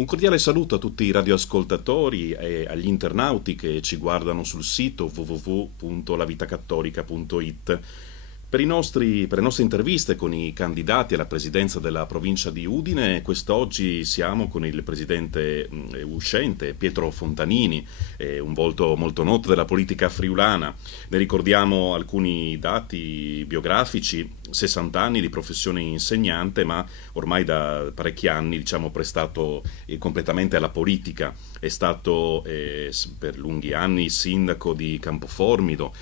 Un cordiale saluto a tutti i radioascoltatori e agli internauti che ci guardano sul sito www.lavitacattolica.it. Per le nostre interviste con i candidati alla presidenza della provincia di Udine, quest'oggi siamo con il presidente uscente Pietro Fontanini, un volto molto noto della politica friulana. Ne ricordiamo alcuni dati biografici: 60 anni di professione insegnante, ma ormai da parecchi anni, diciamo, prestato completamente alla politica. È stato per lunghi anni sindaco di Campoformido,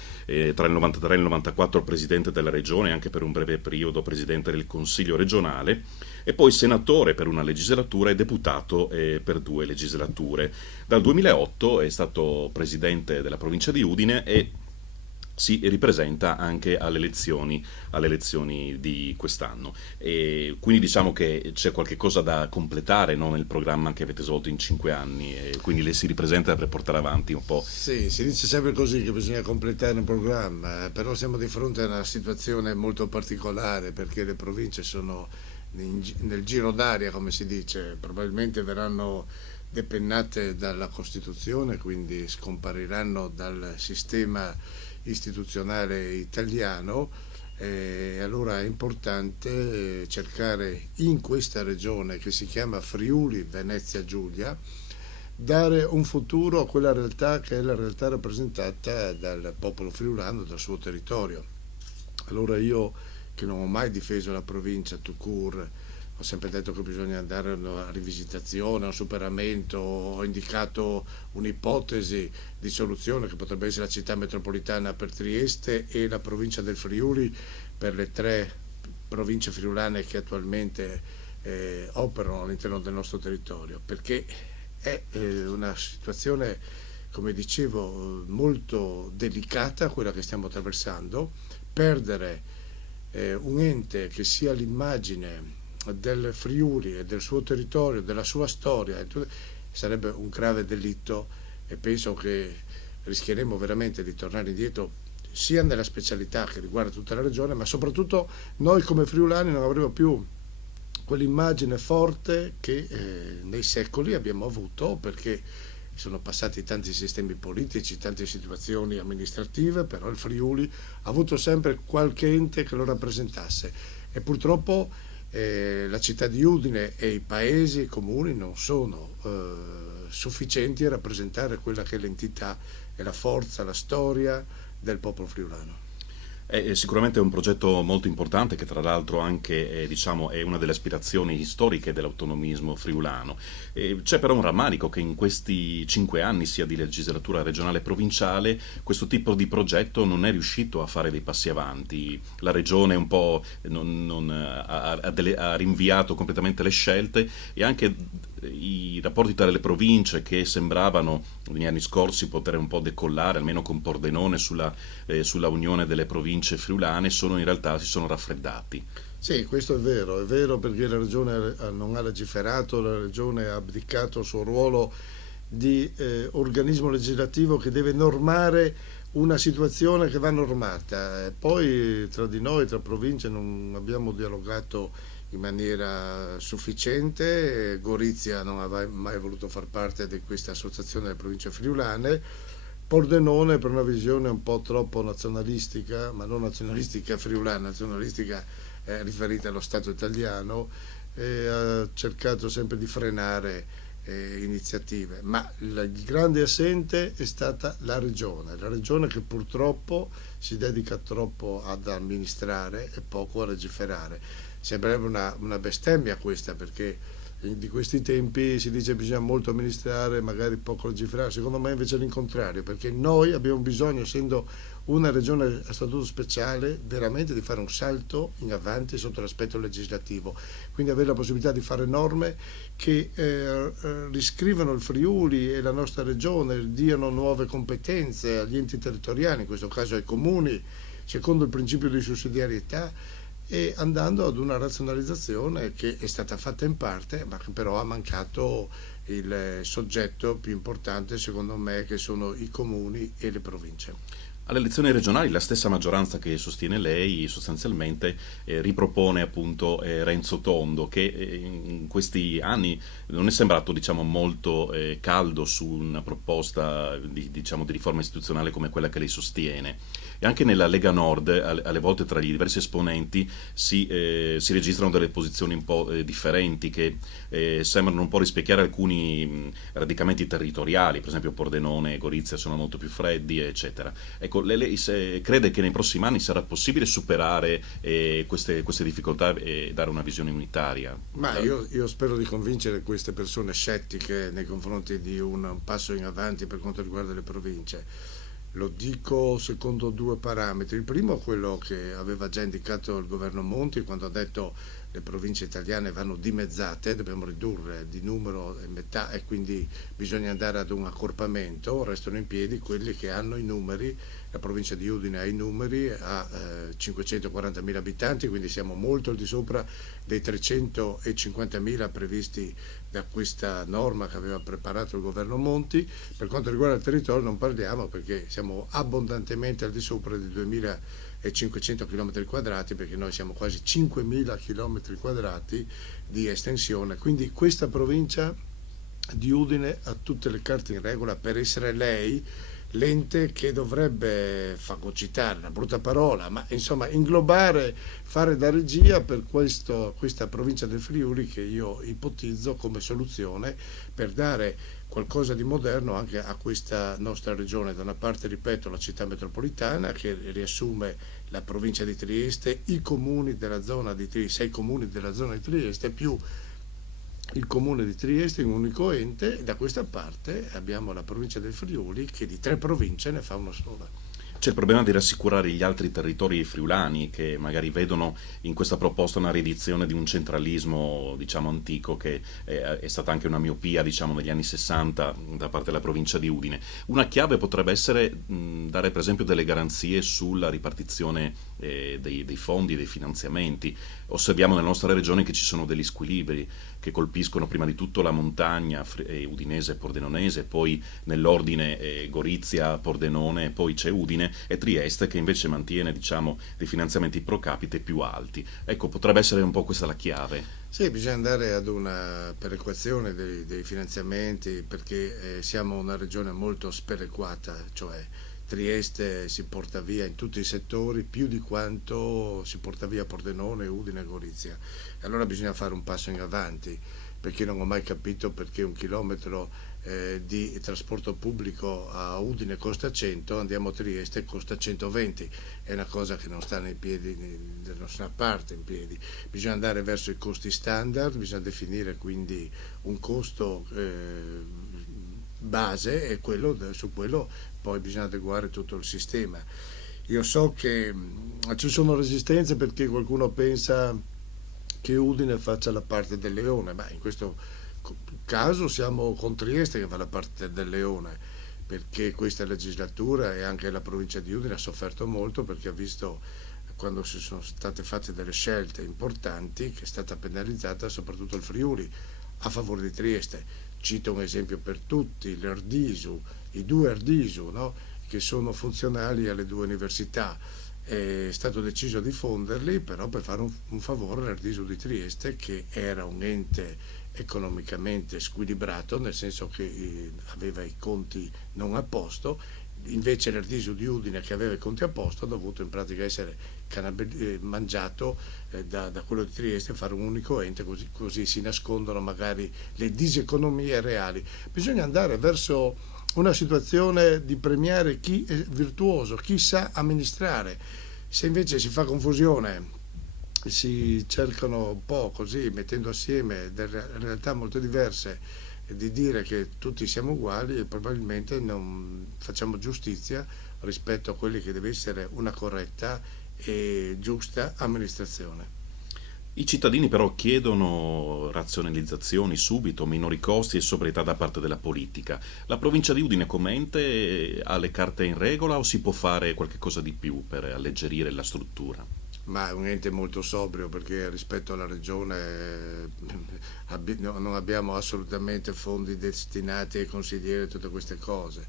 tra il 93 e il 94 presidente della regione, anche per un breve periodo presidente del Consiglio regionale, e poi senatore per una legislatura e deputato per 2 legislature. Dal 2008 è stato presidente della provincia di Udine e si ripresenta anche alle elezioni di quest'anno. E quindi diciamo che c'è qualche cosa da completare, no, nel programma che avete svolto in 5 anni, e quindi le si ripresenta per portare avanti un po'. Sì, si dice sempre così che bisogna completare un programma, però siamo di fronte a una situazione molto particolare perché le province sono nel giro d'aria, come si dice, probabilmente verranno depennate dalla Costituzione, quindi scompariranno dal sistema istituzionale italiano. Allora è importante cercare in questa regione che si chiama Friuli Venezia Giulia dare un futuro a quella realtà che è la realtà rappresentata dal popolo friulano, dal suo territorio. Allora io, che non ho mai difeso la provincia tout court, ho sempre detto che bisogna andare a una rivisitazione, a un superamento, ho indicato un'ipotesi di soluzione che potrebbe essere la città metropolitana per Trieste e la provincia del Friuli per le 3 province friulane che attualmente operano all'interno del nostro territorio, perché è una situazione, come dicevo, molto delicata quella che stiamo attraversando. Perdere un ente che sia l'immagine del Friuli e del suo territorio, della sua storia, sarebbe un grave delitto, e penso che rischieremo veramente di tornare indietro sia nella specialità che riguarda tutta la regione, ma soprattutto noi come friulani non avremo più quell'immagine forte che nei secoli abbiamo avuto, perché sono passati tanti sistemi politici, tante situazioni amministrative, però il Friuli ha avuto sempre qualche ente che lo rappresentasse, e purtroppo la città di Udine e i paesi e i comuni non sono sufficienti a rappresentare quella che è l'entità e la forza, la storia del popolo friulano. È sicuramente un progetto molto importante che tra l'altro anche diciamo, è una delle aspirazioni storiche dell'autonomismo friulano. C'è però un rammarico che in questi 5 anni, sia di legislatura regionale e provinciale, questo tipo di progetto non è riuscito a fare dei passi avanti. La regione un po' ha rinviato completamente le scelte, e anche i rapporti tra le province, che sembravano negli anni scorsi poter un po' decollare, almeno con Pordenone, sulla unione delle province friulane, in realtà si sono raffreddati. Sì, questo è vero perché la regione non ha legiferato, la regione ha abdicato il suo ruolo di organismo legislativo che deve normare una situazione che va normata. Poi tra di noi, tra province, non abbiamo dialogato in maniera sufficiente. Gorizia non aveva mai voluto far parte di questa associazione delle province friulane. Pordenone, per una visione un po' troppo nazionalistica, ma non nazionalistica friulana, nazionalistica riferita allo Stato italiano, ha cercato sempre di frenare iniziative, ma il grande assente è stata la regione che purtroppo si dedica troppo ad amministrare e poco a legiferare. Sembrerebbe una bestemmia questa, perché di questi tempi si dice che bisogna molto amministrare, magari poco legiferare. Secondo me invece è l'incontrario, perché noi abbiamo bisogno, essendo una regione a statuto speciale, veramente di fare un salto in avanti sotto l'aspetto legislativo, quindi avere la possibilità di fare norme che riscrivano il Friuli e la nostra regione, diano nuove competenze agli enti territoriali, in questo caso ai comuni, secondo il principio di sussidiarietà, e andando ad una razionalizzazione che è stata fatta in parte, ma che però ha mancato il soggetto più importante, secondo me, che sono i comuni e le province. Alle elezioni regionali la stessa maggioranza che sostiene lei sostanzialmente ripropone appunto Renzo Tondo, che in questi anni non è sembrato, diciamo, molto caldo su una proposta diciamo, di riforma istituzionale come quella che lei sostiene. E anche nella Lega Nord, alle volte tra i diversi esponenti, si registrano delle posizioni un po' differenti che sembrano un po' rispecchiare alcuni radicamenti territoriali, per esempio Pordenone e Gorizia sono molto più freddi, eccetera. Ecco, lei crede che nei prossimi anni sarà possibile superare queste difficoltà e dare una visione unitaria? Ma io spero di convincere queste persone scettiche nei confronti di un passo in avanti per quanto riguarda le province. Lo dico secondo due parametri. Il primo è quello che aveva già indicato il governo Monti quando ha detto le province italiane vanno dimezzate, dobbiamo ridurre di numero in metà e quindi bisogna andare ad un accorpamento. Restano in piedi quelli che hanno i numeri. La provincia di Udine ha i numeri, ha 540.000 abitanti, quindi siamo molto al di sopra dei 350.000 previsti da questa norma che aveva preparato il governo Monti. Per quanto riguarda il territorio non parliamo, perché siamo abbondantemente al di sopra dei 2.500 km quadrati, perché noi siamo quasi 5.000 km quadrati di estensione. Quindi questa provincia di Udine ha tutte le carte in regola per essere lei l'ente che dovrebbe fagocitare, una brutta parola, ma insomma inglobare, fare da regia per questa provincia del Friuli che io ipotizzo come soluzione per dare qualcosa di moderno anche a questa nostra regione. Da una parte, ripeto, la città metropolitana che riassume la provincia di Trieste, i comuni della zona di Trieste, 6 comuni della zona di Trieste più il comune di Trieste in un unico ente, e da questa parte abbiamo la provincia del Friuli che di 3 province ne fa una sola. C'è il problema di rassicurare gli altri territori friulani che magari vedono in questa proposta una riedizione di un centralismo, diciamo, antico, che è stata anche una miopia, diciamo, negli anni 60 da parte della provincia di Udine. Una chiave potrebbe essere dare per esempio delle garanzie sulla ripartizione dei fondi, dei finanziamenti. Osserviamo nella nostra regione che ci sono degli squilibri che colpiscono prima di tutto la montagna udinese e pordenonese, poi nell'ordine Gorizia, Pordenone, poi c'è Udine e Trieste che invece mantiene, diciamo, dei finanziamenti pro capite più alti. Ecco, potrebbe essere un po' questa la chiave. Sì, bisogna andare ad una perequazione dei finanziamenti perché siamo una regione molto sperequata, cioè Trieste si porta via in tutti i settori più di quanto si porta via Pordenone, Udine e Gorizia. Allora bisogna fare un passo in avanti, perché non ho mai capito perché un chilometro di trasporto pubblico a Udine costa 100, andiamo a Trieste e costa 120. È una cosa che non sta nei piedi da nessuna parte in piedi. Bisogna andare verso i costi standard, bisogna definire quindi un costo base e su quello poi bisogna adeguare tutto il sistema. Io so che ci sono resistenze perché qualcuno pensa che Udine faccia la parte del leone, ma in questo caso siamo con Trieste che fa la parte del leone, perché questa legislatura e anche la provincia di Udine ha sofferto molto perché ha visto quando si sono state fatte delle scelte importanti che è stata penalizzata soprattutto il Friuli a favore di Trieste. Cito un esempio per tutti, l'Erdisu, i 2 Erdisu, no? Che sono funzionali alle 2 università. È stato deciso di fonderli però per fare un favore all'Erdisu di Trieste, che era un ente economicamente squilibrato, nel senso che aveva i conti non a posto. Invece l'Erdisu di Udine, che aveva i conti a posto, ha dovuto in pratica essere mangiato da quello di Trieste, fare un unico ente, così si nascondono magari le diseconomie reali. Bisogna andare verso una situazione di premiare chi è virtuoso, chi sa amministrare. Se invece si fa confusione, si cercano un po' così, mettendo assieme delle realtà molto diverse, di dire che tutti siamo uguali, e probabilmente non facciamo giustizia rispetto a quelli che deve essere una corretta e giusta amministrazione. I cittadini però chiedono razionalizzazioni subito, minori costi e sobrietà da parte della politica. La provincia di Udine come ente ha le carte in regola o si può fare qualche cosa di più per alleggerire la struttura? Ma è un ente molto sobrio, perché rispetto alla regione non abbiamo assolutamente fondi destinati ai consiglieri e tutte queste cose.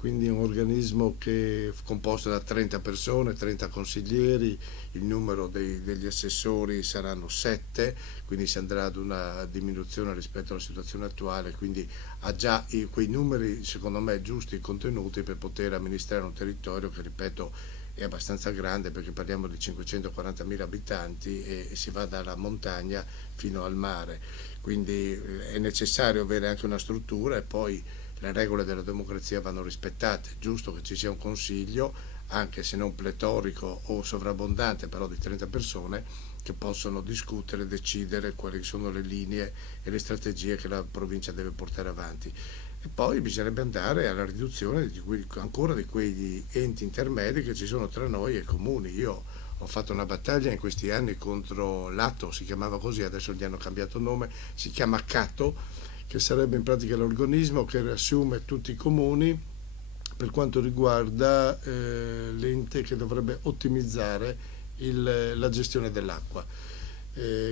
quindi un organismo che è composto da 30 persone, 30 consiglieri, il numero degli assessori saranno 7, quindi si andrà ad una diminuzione rispetto alla situazione attuale, quindi ha già quei numeri secondo me giusti e contenuti per poter amministrare un territorio che, ripeto, è abbastanza grande, perché parliamo di 540.000 abitanti e si va dalla montagna fino al mare, quindi è necessario avere anche una struttura, e poi le regole della democrazia vanno rispettate. È giusto che ci sia un consiglio, anche se non pletorico o sovrabbondante, però di 30 persone, che possono discutere e decidere quali sono le linee e le strategie che la provincia deve portare avanti. E poi bisognerebbe andare alla riduzione ancora di quegli enti intermedi che ci sono tra noi e i comuni. Io ho fatto una battaglia in questi anni contro l'ATO, si chiamava così, adesso gli hanno cambiato nome, si chiama CATO, che sarebbe in pratica l'organismo che riassume tutti i comuni per quanto riguarda l'ente che dovrebbe ottimizzare la gestione dell'acqua.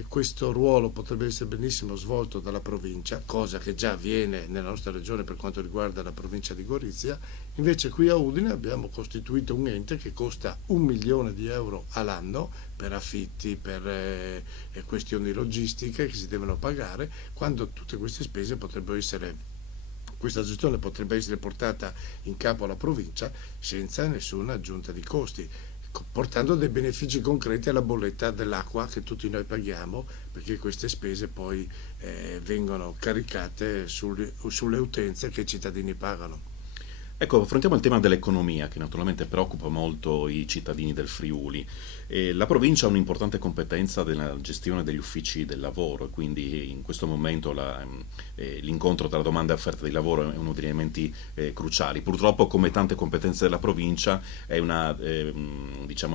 Questo ruolo potrebbe essere benissimo svolto dalla provincia, cosa che già avviene nella nostra regione per quanto riguarda la provincia di Gorizia. Invece qui a Udine abbiamo costituito un ente che costa 1 milione di euro all'anno per affitti, per questioni logistiche che si devono pagare, quando tutte queste spese questa gestione potrebbe essere portata in capo alla provincia senza nessuna aggiunta di costi, portando dei benefici concreti alla bolletta dell'acqua che tutti noi paghiamo, perché queste spese poi vengono caricate sulle utenze che i cittadini pagano. Ecco, affrontiamo il tema dell'economia, che naturalmente preoccupa molto i cittadini del Friuli. La provincia ha un'importante competenza nella gestione degli uffici del lavoro, e quindi in questo momento l'incontro tra domanda e offerta di lavoro è uno degli elementi cruciali. Purtroppo, come tante competenze della provincia, è una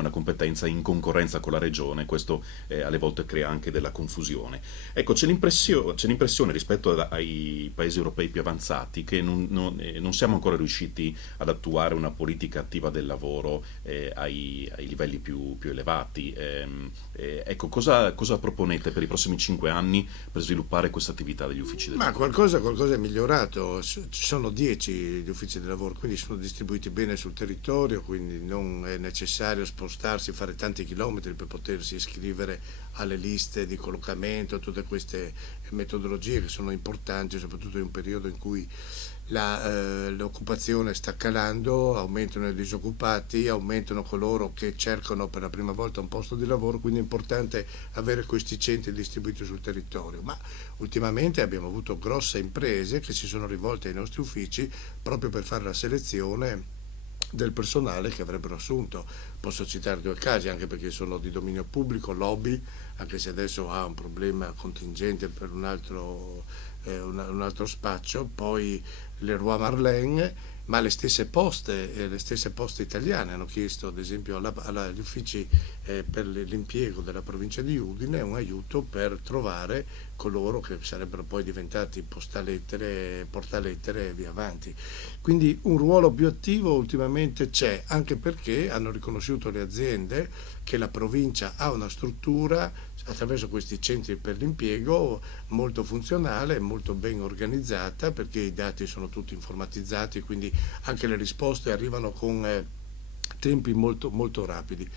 competenza in concorrenza con la regione. Questo alle volte crea anche della confusione. Ecco, c'è l'impressione rispetto ai paesi europei più avanzati che non siamo ancora riusciti ad attuare una politica attiva del lavoro ai livelli più elevati. Ecco, cosa proponete per i prossimi 5 anni per sviluppare questa attività degli uffici del lavoro? Qualcosa è migliorato. Ci sono 10 gli uffici del lavoro, quindi sono distribuiti bene sul territorio, quindi non è necessario spostarsi, fare tanti chilometri per potersi iscrivere alle liste di collocamento, tutte queste metodologie che sono importanti, soprattutto in un periodo in cui l'occupazione sta calando, aumentano i disoccupati, aumentano coloro che cercano per la prima volta un posto di lavoro, quindi è importante avere questi centri distribuiti sul territorio. Ma ultimamente abbiamo avuto grosse imprese che si sono rivolte ai nostri uffici proprio per fare la selezione del personale che avrebbero assunto. Posso citare 2 casi, anche perché sono di dominio pubblico: Lobby, anche se adesso ha un problema contingente per un altro spaccio, poi Leroy Merlin, ma le stesse poste italiane hanno chiesto, ad esempio, agli uffici per l'impiego della provincia di Udine un aiuto per trovare coloro che sarebbero poi diventati portalettere e via avanti. Quindi un ruolo più attivo ultimamente c'è, anche perché hanno riconosciuto le aziende che la provincia ha una struttura attraverso questi centri per l'impiego molto funzionale, molto ben organizzata, perché i dati sono tutti informatizzati, quindi anche le risposte arrivano con tempi molto, molto rapidi.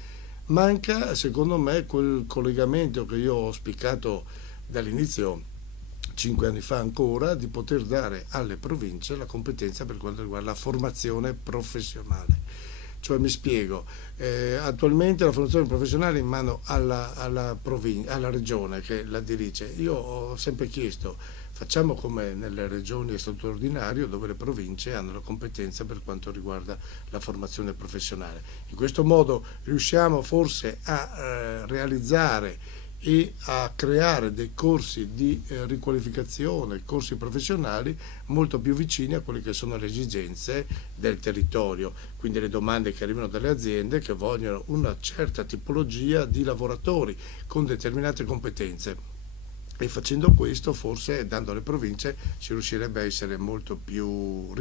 Manca, secondo me, quel collegamento che io ho auspicato dall'inizio, 5 anni fa ancora, di poter dare alle province la competenza per quanto riguarda la formazione professionale. Cioè, mi spiego, attualmente la formazione professionale è in mano alla regione che la dirige. Io ho sempre chiesto, facciamo come nelle regioni a statuto ordinario, dove le province hanno la competenza per quanto riguarda la formazione professionale. In questo modo riusciamo forse a realizzare e a creare dei corsi di riqualificazione, corsi professionali molto più vicini a quelle che sono le esigenze del territorio, quindi le domande che arrivano dalle aziende che vogliono una certa tipologia di lavoratori con determinate competenze. E facendo questo, forse dando alle province, si riuscirebbe a essere molto più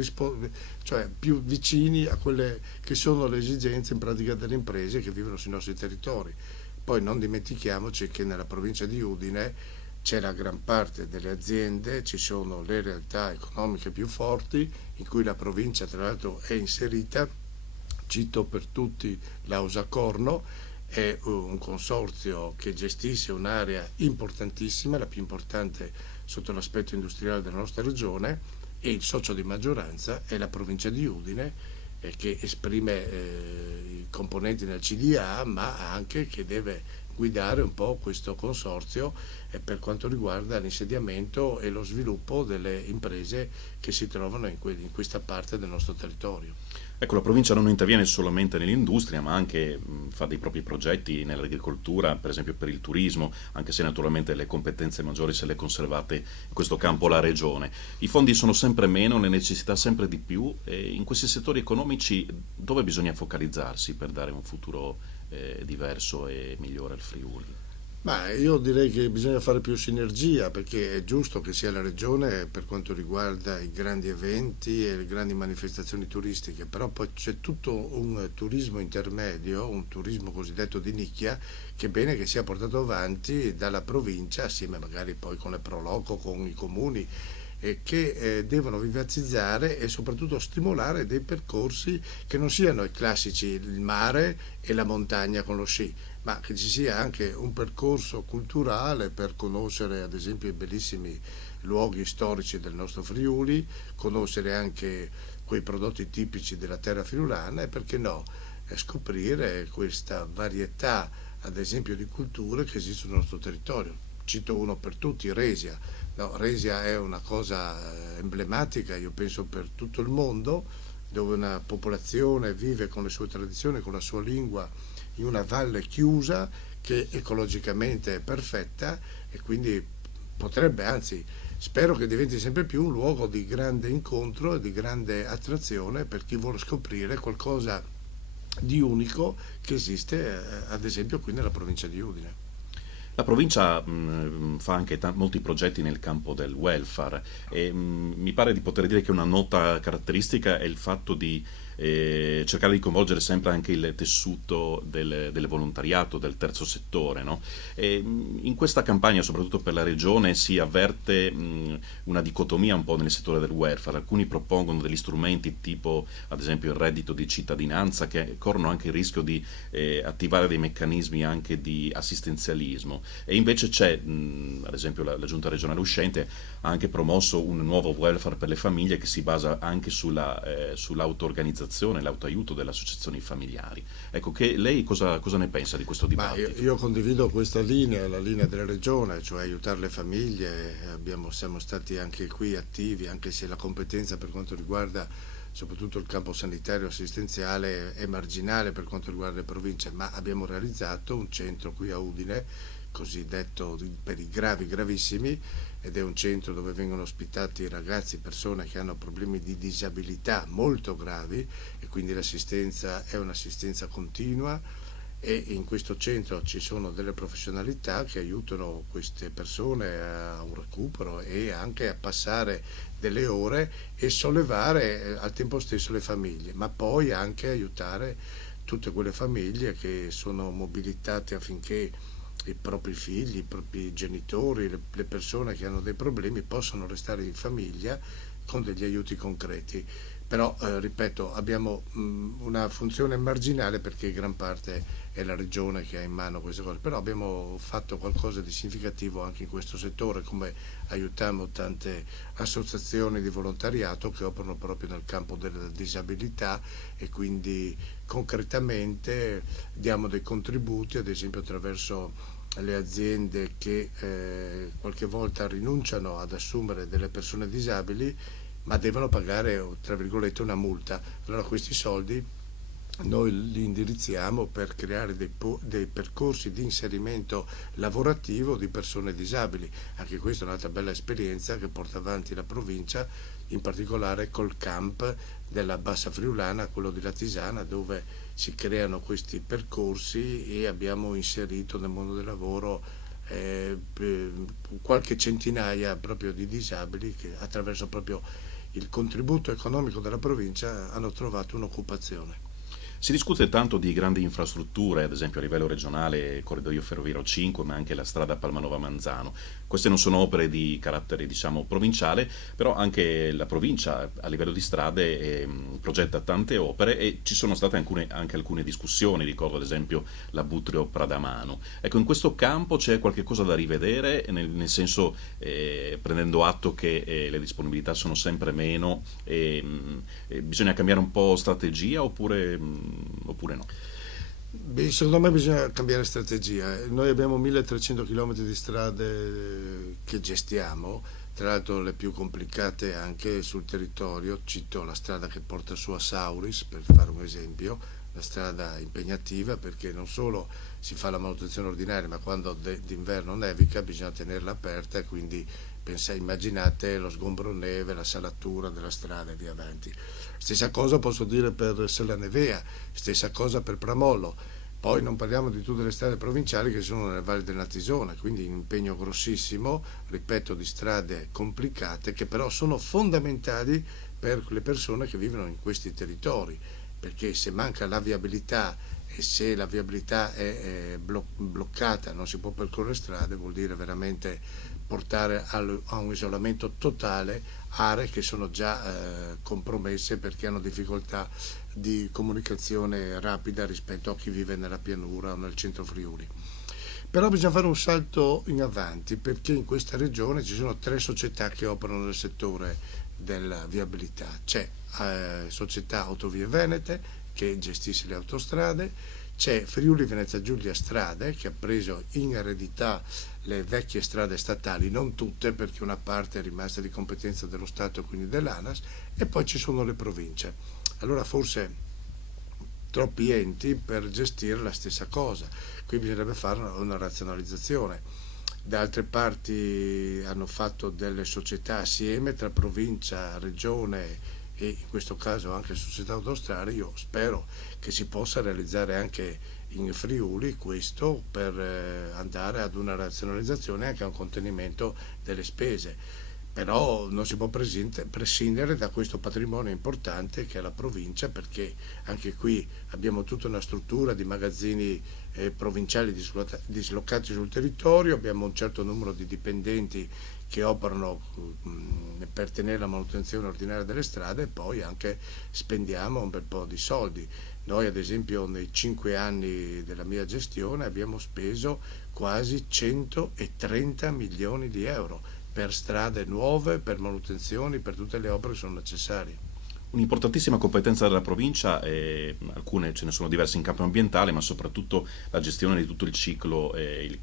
vicini a quelle che sono le esigenze in pratica delle imprese che vivono sui nostri territori. Poi non dimentichiamoci che nella provincia di Udine c'è la gran parte delle aziende, ci sono le realtà economiche più forti in cui la provincia tra l'altro è inserita. Cito per tutti l'Ausacorno, è un consorzio che gestisce un'area importantissima, la più importante sotto l'aspetto industriale della nostra regione, e il socio di maggioranza è la provincia di Udine, che esprime i componenti del CDA, ma anche che deve guidare un po' questo consorzio per quanto riguarda l'insediamento e lo sviluppo delle imprese che si trovano in questa parte del nostro territorio. Ecco, la provincia non interviene solamente nell'industria, ma anche fa dei propri progetti nell'agricoltura, per esempio per il turismo, anche se naturalmente le competenze maggiori se le è conservate in questo campo la regione. I fondi sono sempre meno, le necessità sempre di più, e in questi settori economici dove bisogna focalizzarsi per dare un futuro diverso e migliore al Friuli? Ma io direi che bisogna fare più sinergia, perché è giusto che sia la regione per quanto riguarda i grandi eventi e le grandi manifestazioni turistiche, però poi c'è tutto un turismo intermedio, un turismo cosiddetto di nicchia, che è bene che sia portato avanti dalla provincia, assieme magari poi con le Proloco, con i comuni, che devono vivacizzare e soprattutto stimolare dei percorsi che non siano i classici il mare e la montagna con lo sci, ma che ci sia anche un percorso culturale per conoscere ad esempio i bellissimi luoghi storici del nostro Friuli, conoscere anche quei prodotti tipici della terra friulana e perché no, scoprire questa varietà ad esempio di culture che esistono nel nostro territorio. Cito uno per tutti, Resia. No, Resia è una cosa emblematica, io penso per tutto il mondo, dove una popolazione vive con le sue tradizioni, con la sua lingua, in una valle chiusa che ecologicamente è perfetta e quindi potrebbe, anzi spero che diventi sempre più un luogo di grande incontro e di grande attrazione per chi vuole scoprire qualcosa di unico che esiste ad esempio qui nella provincia di Udine. La provincia fa anche molti progetti nel campo del welfare e mi pare di poter dire che una nota caratteristica è il fatto di cercare di coinvolgere sempre anche il tessuto del volontariato, del terzo settore, no? E, in questa campagna, soprattutto per la regione, si avverte una dicotomia un po' nel settore del welfare. Alcuni propongono degli strumenti tipo, ad esempio, il reddito di cittadinanza, che corrono anche il rischio di attivare dei meccanismi anche di assistenzialismo. E invece c'è, ad esempio, la Giunta regionale uscente ha anche promosso un nuovo welfare per le famiglie che si basa anche sull'auto-organizzazione, l'autoaiuto delle associazioni familiari. Ecco, che lei cosa ne pensa di questo dibattito? Io condivido questa linea, la linea della regione, cioè aiutare le famiglie. Siamo stati anche qui attivi, anche se la competenza per quanto riguarda soprattutto il campo sanitario assistenziale è marginale per quanto riguarda le province, ma abbiamo realizzato un centro qui a Udine, cosiddetto per i gravissimi, ed è un centro dove vengono ospitati ragazzi, persone che hanno problemi di disabilità molto gravi e quindi l'assistenza è un'assistenza continua e in questo centro ci sono delle professionalità che aiutano queste persone a un recupero e anche a passare delle ore e sollevare al tempo stesso le famiglie, ma poi anche aiutare tutte quelle famiglie che sono mobilitate affinché i propri figli, i propri genitori, le persone che hanno dei problemi possono restare in famiglia con degli aiuti concreti. Però, ripeto, abbiamo una funzione marginale perché in gran parte è la regione che ha in mano queste cose, però abbiamo fatto qualcosa di significativo anche in questo settore, come aiutiamo tante associazioni di volontariato che operano proprio nel campo della disabilità e quindi concretamente diamo dei contributi, ad esempio attraverso le aziende che qualche volta rinunciano ad assumere delle persone disabili ma devono pagare, tra virgolette, una multa. Allora questi soldi noi li indirizziamo per creare dei percorsi di inserimento lavorativo di persone disabili. Anche questa è un'altra bella esperienza che porta avanti la provincia, in particolare col camp della Bassa Friulana, quello di Latisana, dove si creano questi percorsi e abbiamo inserito nel mondo del lavoro qualche centinaia proprio di disabili che attraverso proprio il contributo economico della provincia hanno trovato un'occupazione. Si discute tanto di grandi infrastrutture, ad esempio a livello regionale, il corridoio ferroviario 5, ma anche la strada Palmanova-Manzano. Queste non sono opere di carattere, diciamo, provinciale, però anche la provincia a livello di strade progetta tante opere e ci sono state anche alcune discussioni, ricordo ad esempio la Butrio-Pradamano. Ecco, in questo campo c'è qualche cosa da rivedere, nel senso prendendo atto che le disponibilità sono sempre meno, bisogna cambiare un po' strategia oppure no? Beh, secondo me bisogna cambiare strategia. Noi abbiamo 1300 km di strade che gestiamo, tra l'altro le più complicate anche sul territorio. Cito la strada che porta su a Sauris, per fare un esempio, la strada impegnativa perché non solo si fa la manutenzione ordinaria, ma quando d'inverno nevica bisogna tenerla aperta e quindi immaginate lo sgombro neve, la salatura della strada e via avanti. Stessa cosa posso dire per Sellanevea, stessa cosa per Pramollo. Poi non parliamo di tutte le strade provinciali che sono nelle valli del Natisone, quindi un impegno grossissimo, ripeto, di strade complicate che però sono fondamentali per le persone che vivono in questi territori, perché se manca la viabilità e se la viabilità è bloccata, non si può percorrere strade, vuol dire veramente portare a un isolamento totale aree che sono già compromesse perché hanno difficoltà di comunicazione rapida rispetto a chi vive nella pianura o nel centro Friuli. Però bisogna fare un salto in avanti perché in questa regione ci sono 3 società che operano nel settore della viabilità. C'è Società Autovie Venete che gestisce le autostrade, c'è Friuli Venezia Giulia Strade che ha preso in eredità le vecchie strade statali, non tutte perché una parte è rimasta di competenza dello Stato e quindi dell'ANAS, e poi ci sono le province. Allora forse troppi enti per gestire la stessa cosa, qui bisognerebbe fare una razionalizzazione. Da altre parti hanno fatto delle società assieme tra provincia, regione e in questo caso anche società autostrade. Io spero che si possa realizzare anche in Friuli questo per andare ad una razionalizzazione e anche a un contenimento delle spese. Però non si può prescindere da questo patrimonio importante che è la provincia, perché anche qui abbiamo tutta una struttura di magazzini provinciali dislocati sul territorio, abbiamo un certo numero di dipendenti che operano per tenere la manutenzione ordinaria delle strade e poi anche spendiamo un bel po' di soldi. Noi ad esempio nei 5 anni della mia gestione abbiamo speso quasi 130 milioni di euro per strade nuove, per manutenzioni, per tutte le opere che sono necessarie. Un'importantissima competenza della provincia, alcune ce ne sono diverse in campo ambientale, ma soprattutto la gestione di tutto il ciclo, il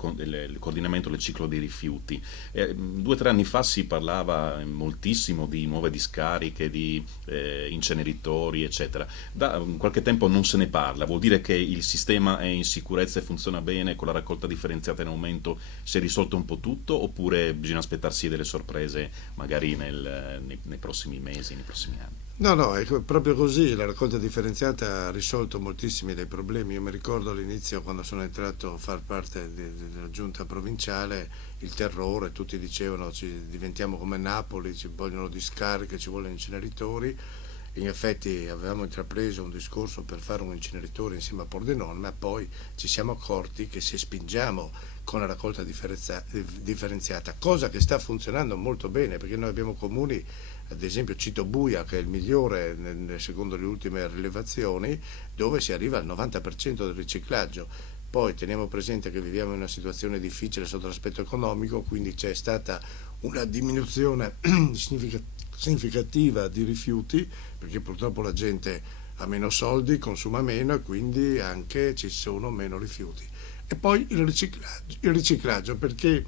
coordinamento del ciclo dei rifiuti. 2 o 3 anni fa si parlava moltissimo di nuove discariche, di inceneritori, eccetera. Da qualche tempo non se ne parla, vuol dire che il sistema è in sicurezza e funziona bene, con la raccolta differenziata in aumento si è risolto un po' tutto, oppure bisogna aspettarsi delle sorprese magari nei prossimi mesi, nei prossimi anni? No, è proprio così, la raccolta differenziata ha risolto moltissimi dei problemi. Io mi ricordo all'inizio quando sono entrato a far parte della giunta provinciale, il terrore, tutti dicevano diventiamo come Napoli, ci vogliono discariche, ci vogliono inceneritori. In effetti avevamo intrapreso un discorso per fare un inceneritore insieme a Pordenone, ma poi ci siamo accorti che se spingiamo con la raccolta differenziata, cosa che sta funzionando molto bene, perché noi abbiamo comuni, ad esempio cito Buia che è il migliore secondo le ultime rilevazioni, dove si arriva al 90% del riciclaggio. Poi teniamo presente che viviamo in una situazione difficile sotto l'aspetto economico, quindi c'è stata una diminuzione significativa di rifiuti, perché purtroppo la gente ha meno soldi, consuma meno e quindi anche ci sono meno rifiuti. E poi il riciclaggio, perché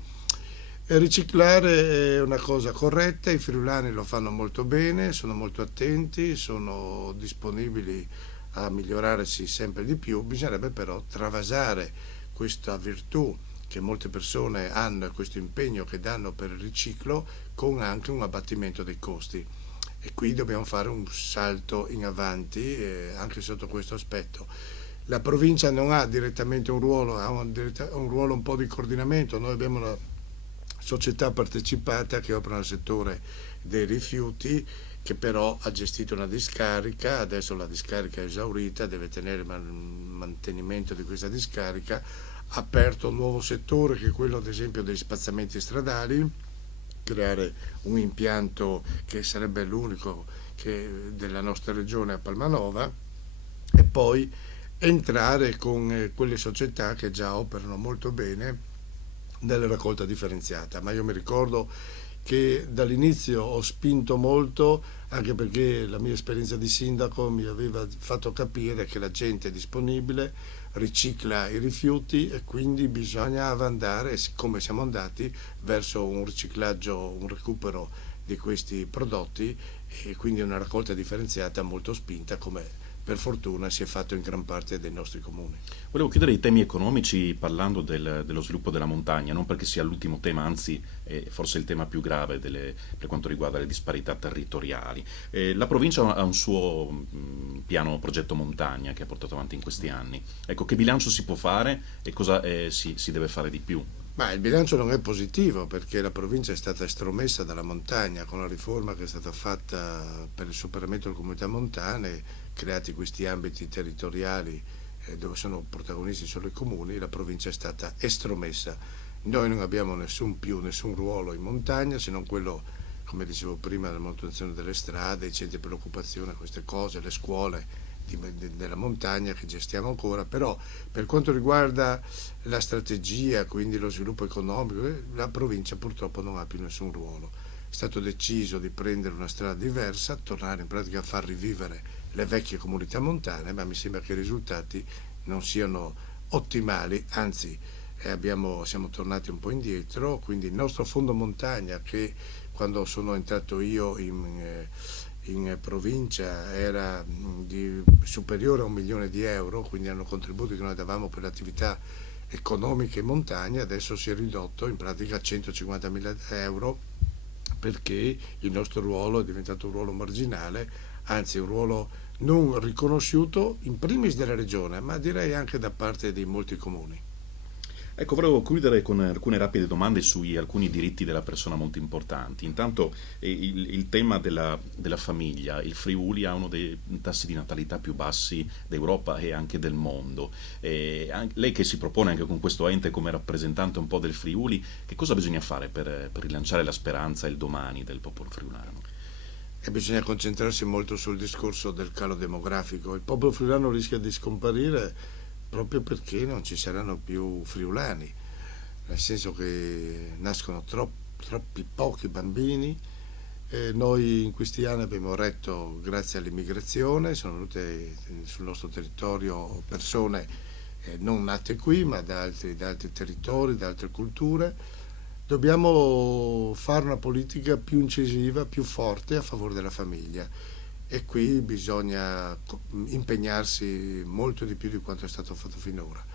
riciclare è una cosa corretta, i friulani lo fanno molto bene, sono molto attenti, sono disponibili a migliorarsi sempre di più. Bisognerebbe però travasare questa virtù che molte persone hanno e questo impegno che danno per il riciclo con anche un abbattimento dei costi. E qui dobbiamo fare un salto in avanti anche sotto questo aspetto. La provincia non ha direttamente un ruolo, ha un ruolo un po' di coordinamento. Noi abbiamo una società partecipata che opera nel settore dei rifiuti che però ha gestito una discarica, adesso la discarica è esaurita, deve tenere il mantenimento di questa discarica, ha aperto un nuovo settore che è quello ad esempio degli spazzamenti stradali, creare un impianto che sarebbe l'unico della nostra regione a Palmanova, e poi entrare con quelle società che già operano molto bene nella raccolta differenziata. Ma io mi ricordo che dall'inizio ho spinto molto, anche perché la mia esperienza di sindaco mi aveva fatto capire che la gente è disponibile, ricicla i rifiuti, e quindi bisognava andare, come siamo andati, verso un riciclaggio, un recupero di questi prodotti, e quindi una raccolta differenziata molto spinta, come per fortuna si è fatto in gran parte dei nostri comuni. Volevo chiedere i temi economici parlando dello sviluppo della montagna, non perché sia l'ultimo tema, anzi è forse il tema più grave per quanto riguarda le disparità territoriali. La provincia ha un suo piano progetto montagna che ha portato avanti in questi anni. Ecco, che bilancio si può fare e cosa si deve fare di più? Ma il bilancio non è positivo, perché la provincia è stata estromessa dalla montagna con la riforma che è stata fatta per il superamento delle comunità montane, creati questi ambiti territoriali dove sono protagonisti solo i comuni. La provincia è stata estromessa. Noi non abbiamo nessun ruolo in montagna, se non quello, come dicevo prima, della manutenzione delle strade, i centri per l'occupazione, queste cose, le scuole della montagna che gestiamo ancora. Però per quanto riguarda la strategia, quindi lo sviluppo economico, la provincia purtroppo non ha più nessun ruolo. È stato deciso di prendere una strada diversa, tornare in pratica a far rivivere le vecchie comunità montane, ma mi sembra che i risultati non siano ottimali, anzi siamo tornati un po' indietro. Quindi il nostro fondo montagna, che quando sono entrato io in provincia era superiore a 1 milione di euro, quindi erano contributi che noi davamo per le attività economiche in montagna, adesso si è ridotto in pratica a 150.000 euro, perché il nostro ruolo è diventato un ruolo marginale, anzi un ruolo non riconosciuto in primis dalla regione, ma direi anche da parte di molti comuni. Ecco, volevo chiudere con alcune rapide domande su alcuni diritti della persona molto importanti. Intanto il tema della famiglia. Il Friuli ha uno dei tassi di natalità più bassi d'Europa e anche del mondo. Lei che si propone anche con questo ente come rappresentante un po' del Friuli, che cosa bisogna fare per rilanciare la speranza e il domani del popolo friulano? E bisogna concentrarsi molto sul discorso del calo demografico. Il popolo friulano rischia di scomparire proprio perché non ci saranno più friulani, nel senso che nascono troppi pochi bambini. Noi in questi anni abbiamo retto grazie all'immigrazione, sono venute sul nostro territorio persone non nate qui, ma da altri territori, da altre culture. Dobbiamo fare una politica più incisiva, più forte a favore della famiglia, e qui bisogna impegnarsi molto di più di quanto è stato fatto finora.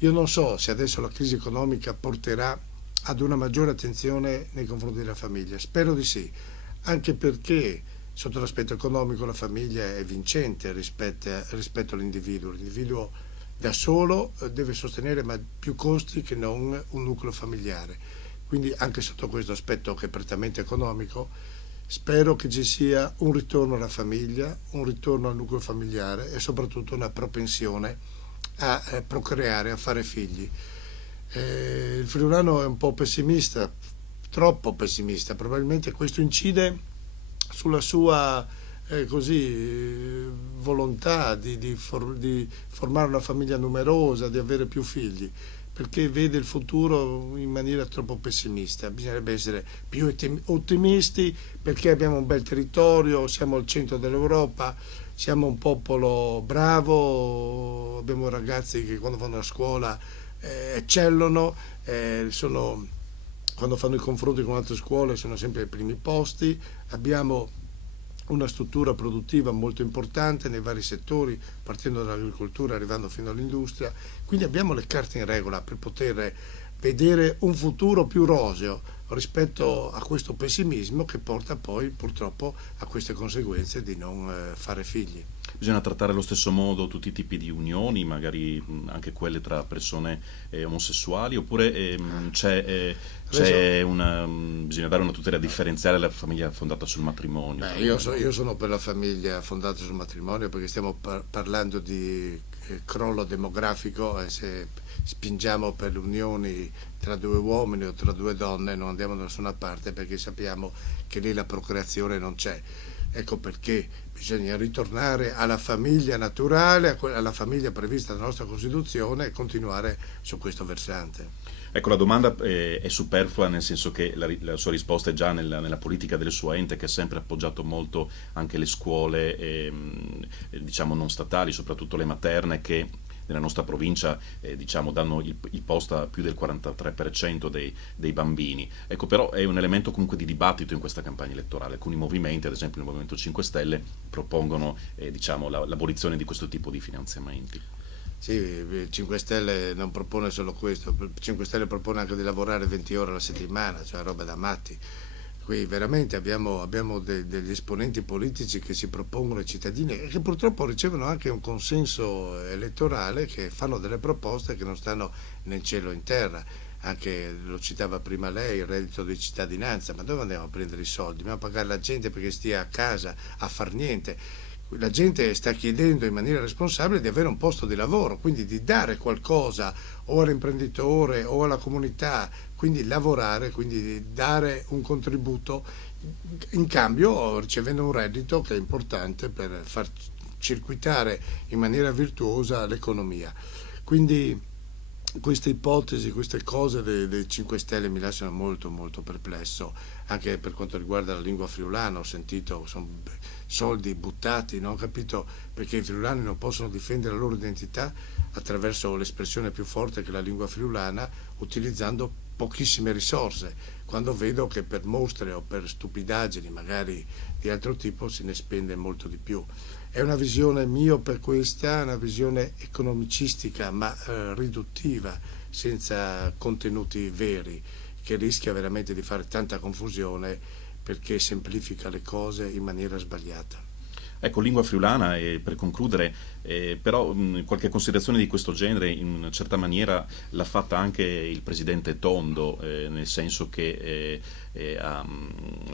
Io non so se adesso la crisi economica porterà ad una maggiore attenzione nei confronti della famiglia, spero di sì, anche perché sotto l'aspetto economico la famiglia è vincente rispetto all'individuo. L'individuo da solo deve sostenere più costi che non un nucleo familiare, quindi anche sotto questo aspetto che è prettamente economico spero che ci sia un ritorno alla famiglia, un ritorno al nucleo familiare e soprattutto una propensione a procreare, a fare figli. Il friulano è un po' pessimista, troppo pessimista, probabilmente questo incide sulla sua volontà di formare una famiglia numerosa, di avere più figli, perché vede il futuro in maniera troppo pessimista. Bisognerebbe essere più ottimisti, perché abbiamo un bel territorio, siamo al centro dell'Europa, siamo un popolo bravo, abbiamo ragazzi che quando vanno a scuola eccellono, quando fanno i confronti con altre scuole sono sempre ai primi posti, abbiamo una struttura produttiva molto importante nei vari settori, partendo dall'agricoltura arrivando fino all'industria, quindi abbiamo le carte in regola per poter vedere un futuro più roseo rispetto a questo pessimismo che porta poi purtroppo a queste conseguenze di non fare figli. Bisogna trattare allo stesso modo tutti i tipi di unioni, magari anche quelle tra persone omosessuali, oppure bisogna dare una tutela differenziale alla famiglia fondata sul matrimonio? Io sono per la famiglia fondata sul matrimonio, perché stiamo parlando di crollo demografico, e se spingiamo per le unioni tra due uomini o tra due donne non andiamo da nessuna parte, perché sappiamo che lì la procreazione non c'è. Ecco perché bisogna ritornare alla famiglia naturale, alla famiglia prevista dalla nostra Costituzione, e continuare su questo versante. Ecco, la domanda è superflua, nel senso che la sua risposta è già nella politica del suo ente, che ha sempre appoggiato molto anche le scuole diciamo non statali, soprattutto le materne, che nella nostra provincia danno il posto a più del 43% dei bambini. Ecco, però è un elemento comunque di dibattito in questa campagna elettorale. Alcuni movimenti, ad esempio il Movimento 5 Stelle, propongono l'abolizione di questo tipo di finanziamenti. Sì, il 5 Stelle non propone solo questo, il 5 Stelle propone anche di lavorare 20 ore alla settimana, cioè roba da matti. Qui veramente abbiamo degli esponenti politici che si propongono ai cittadini e che purtroppo ricevono anche un consenso elettorale, che fanno delle proposte che non stanno né in cielo né in terra. Anche lo citava prima lei, il reddito di cittadinanza, ma dove andiamo a prendere i soldi? Dobbiamo pagare la gente perché stia a casa a far niente. La gente sta chiedendo in maniera responsabile di avere un posto di lavoro, quindi di dare qualcosa o all'imprenditore o alla comunità, quindi lavorare, quindi di dare un contributo, in cambio ricevendo un reddito che è importante per far circuitare in maniera virtuosa l'economia. Quindi queste ipotesi, queste cose dei 5 Stelle mi lasciano molto molto perplesso, anche per quanto riguarda la lingua friulana. Ho sentito, sono soldi buttati, non ho capito perché i friulani non possono difendere la loro identità attraverso l'espressione più forte che è la lingua friulana, utilizzando pochissime risorse, quando vedo che per mostre o per stupidaggini magari di altro tipo se ne spende molto di più. È una visione miope questa, una visione economicistica ma riduttiva, senza contenuti veri, che rischia veramente di fare tanta confusione perché semplifica le cose in maniera sbagliata. Ecco, lingua friulana, e per concludere, però qualche considerazione di questo genere in una certa maniera l'ha fatta anche il presidente Tondo, nel senso che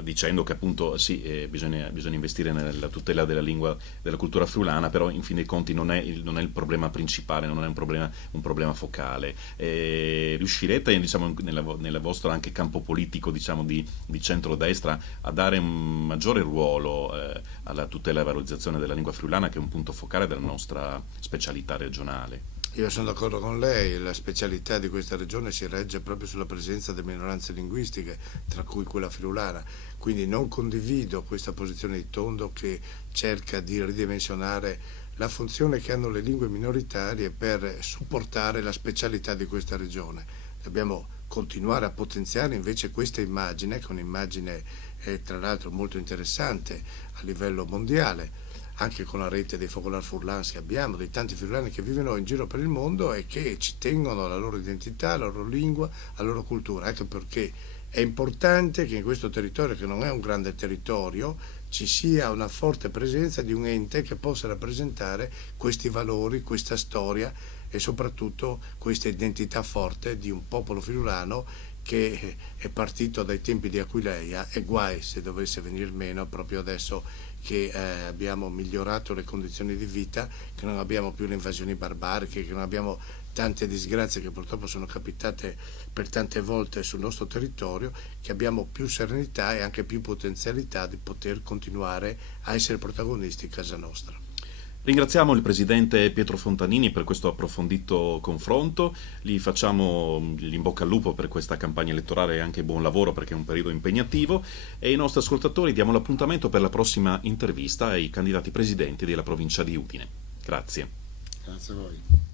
dicendo che appunto sì, bisogna investire nella tutela della lingua, della cultura friulana, però in fin dei conti non è il problema principale, non è un problema focale. Riuscirete, diciamo, nella vostra anche campo politico, diciamo, di centrodestra, a dare un maggiore ruolo alla tutela e valorizzazione della lingua friulana, che è un punto focale della nostra specialità regionale? Io sono d'accordo con lei, la specialità di questa regione si regge proprio sulla presenza delle minoranze linguistiche, tra cui quella friulana, quindi non condivido questa posizione di Tondo che cerca di ridimensionare la funzione che hanno le lingue minoritarie per supportare la specialità di questa regione. Dobbiamo continuare a potenziare invece questa immagine, che è un'immagine tra l'altro molto interessante a livello mondiale, anche con la rete dei Focolare Furlans che abbiamo, dei tanti friulani che vivono in giro per il mondo e che ci tengono alla loro identità, alla loro lingua, alla loro cultura. Ecco perché è importante che in questo territorio, che non è un grande territorio, ci sia una forte presenza di un ente che possa rappresentare questi valori, questa storia e soprattutto questa identità forte di un popolo friulano che è partito dai tempi di Aquileia, e guai se dovesse venir meno proprio adesso che abbiamo migliorato le condizioni di vita, che non abbiamo più le invasioni barbariche, che non abbiamo tante disgrazie che purtroppo sono capitate per tante volte sul nostro territorio, che abbiamo più serenità e anche più potenzialità di poter continuare a essere protagonisti in casa nostra. Ringraziamo il presidente Pietro Fontanini per questo approfondito confronto, gli facciamo l'in bocca al lupo per questa campagna elettorale e anche buon lavoro, perché è un periodo impegnativo, e ai nostri ascoltatori diamo l'appuntamento per la prossima intervista ai candidati presidenti della provincia di Udine. Grazie. Grazie a voi.